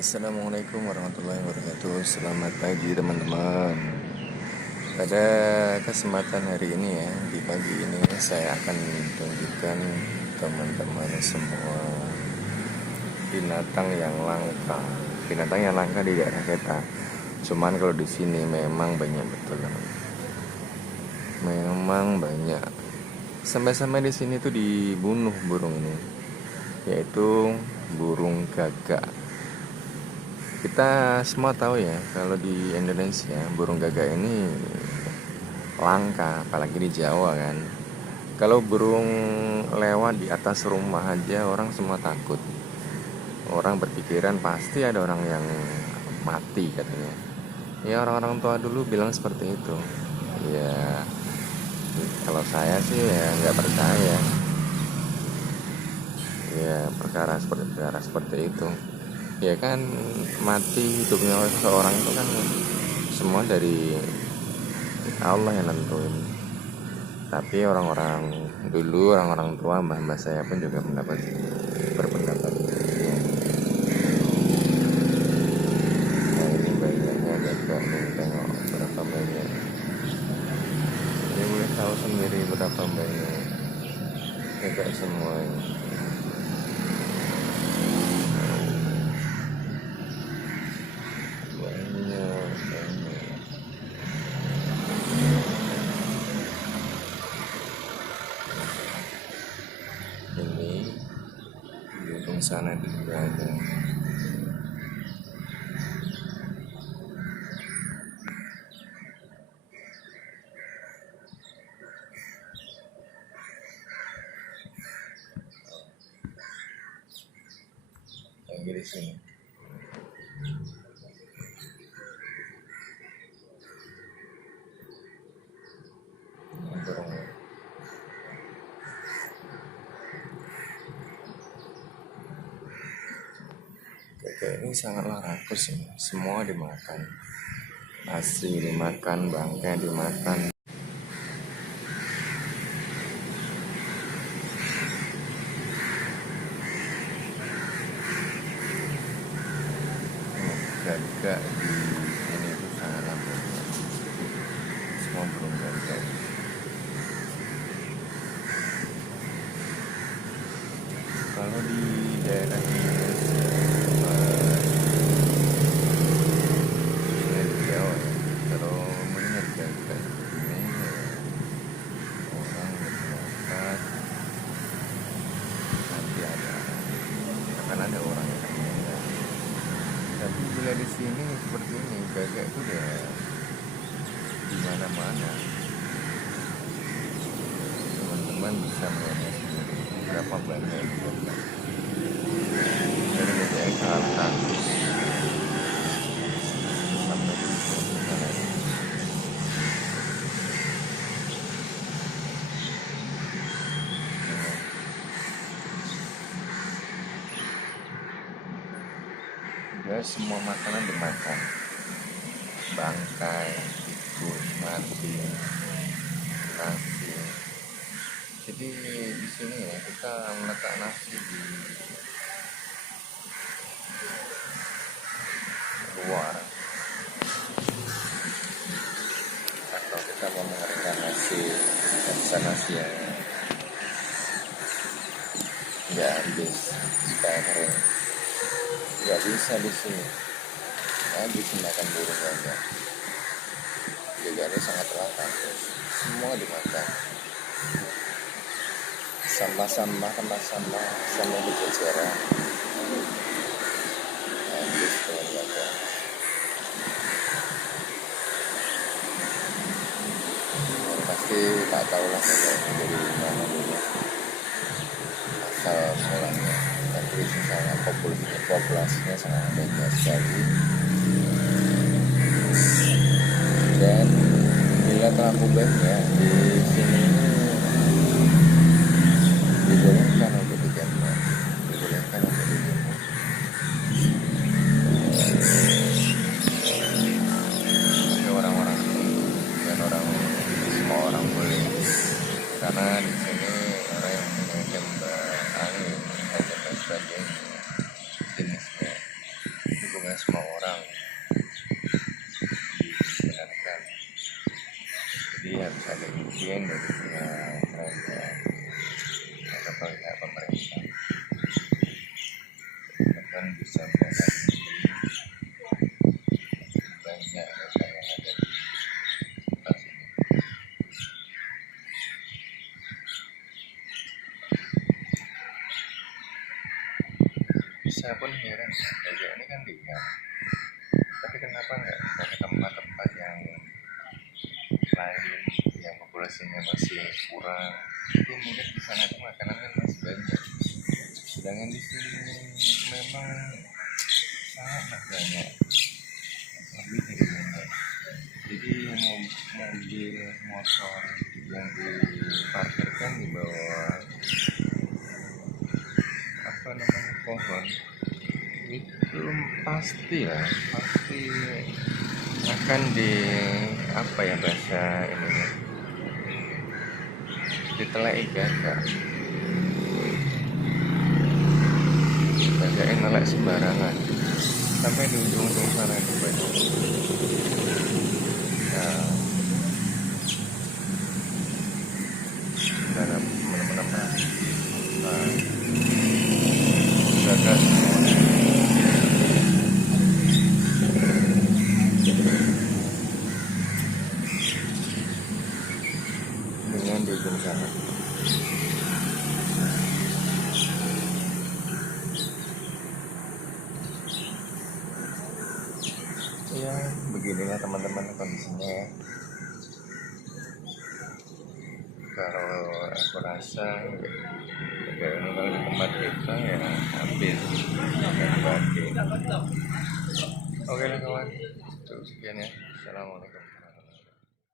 Assalamualaikum warahmatullahi wabarakatuh. Selamat pagi teman-teman. Pada kesempatan hari ini ya, di pagi ini saya akan tunjukkan teman-teman semua binatang yang langka. Binatang yang langka di daerah kita. Cuman kalau di sini memang banyak betul teman. Memang banyak. Sampai-sampai di sini tuh dibunuh burung ini, yaitu burung gagak. Kita semua tahu ya, kalau di Indonesia burung gagak ini langka, apalagi di Jawa kan. Kalau burung lewat di atas rumah aja orang semua takut. Orang berpikiran pasti ada orang yang mati katanya. Ya orang-orang tua dulu bilang seperti itu. Ya kalau saya sih ya nggak percaya. Ya perkara seperti itu. Ya kan, mati hidupnya seseorang itu kan semua dari Allah yang nentuin. Tapi orang-orang dulu, orang-orang tua, mbah-mbah saya pun juga berpendapat. Nah ini banyaknya gagak nih, tengok berapa banyak. Dia boleh tahu sendiri berapa banyak gagak semua ini. Ini di ujung sana juga ada. Lagi di sini. Burung gagak ini sangatlah rakus ya. Semua dimakan. Nasi dimakan, bangkai dimakan. Gagak di sini itu sangatlah banyak. Semua burung gagak. Kalau di daerah Indonesia, khususnya di Jawa ya, kalau melihat gagak ini orang berpendapat nanti akan ada orang yang akan meninggal. Tapi bila di sini seperti ini, gagak itu udah di mana-mana. Teman-teman bisa melihatnya sendiri berapa banyak gagak. Dari BTS Alkatus sampai di sana. Ya semua makanan dimakan, bangkai, tikus, mati, nasi. Jadi di sini ya kita meletak nasi di luar, atau kita mau mengeringkan nasi, bisa nasi yang nggak habis supaya kering. Nggak bisa di sini. Habis makan burung gagak. Gagak ini sangat langka. Semua dimakan. Sampah-sampah, tempat sampah, sampai di jajaran. Habis dengan gagak. Pasti tak tahu lah gagak itu dari mana dulu. Asal mulanya. Tapi misalnya populasinya sangat banyak sekali. Dan bila terlalu banyak di sini dibolehkan untuk dijemur, dibolehkan untuk dijemur. Tapi orang-orang dan semua orang boleh, karena di sini orang yang punya jember dan sebagainya jenisnya cukup kerajaan atau pihak pemerintah kan bisa mengatasi banyak data yang ada di tas ini. Saya pun heran, gajah ini kan liar, tapi kenapa nggak ke tempat-tempat yang lain yang populasinya masih kurang? Jadi mungkin di sana tuh makanan kan masih banyak, sedangkan di sini memang sangat banyak, lebih dari banyak. Jadi mobil motor yang diparkirkan di bawah pohon itu pasti akan di apa ya bahasa ininya, ditelai gajah yang ngelak sembarangan sampai di ujung sana itu banyak. Nah, dalam menemukan jaga dengan di ujung sana. Ya beginilah teman-teman kondisinya ya. Kalau aku rasa kalau di tempat kita ya habis dan bagi. Oke lah kawan, cukup sekian ya. Assalamualaikum.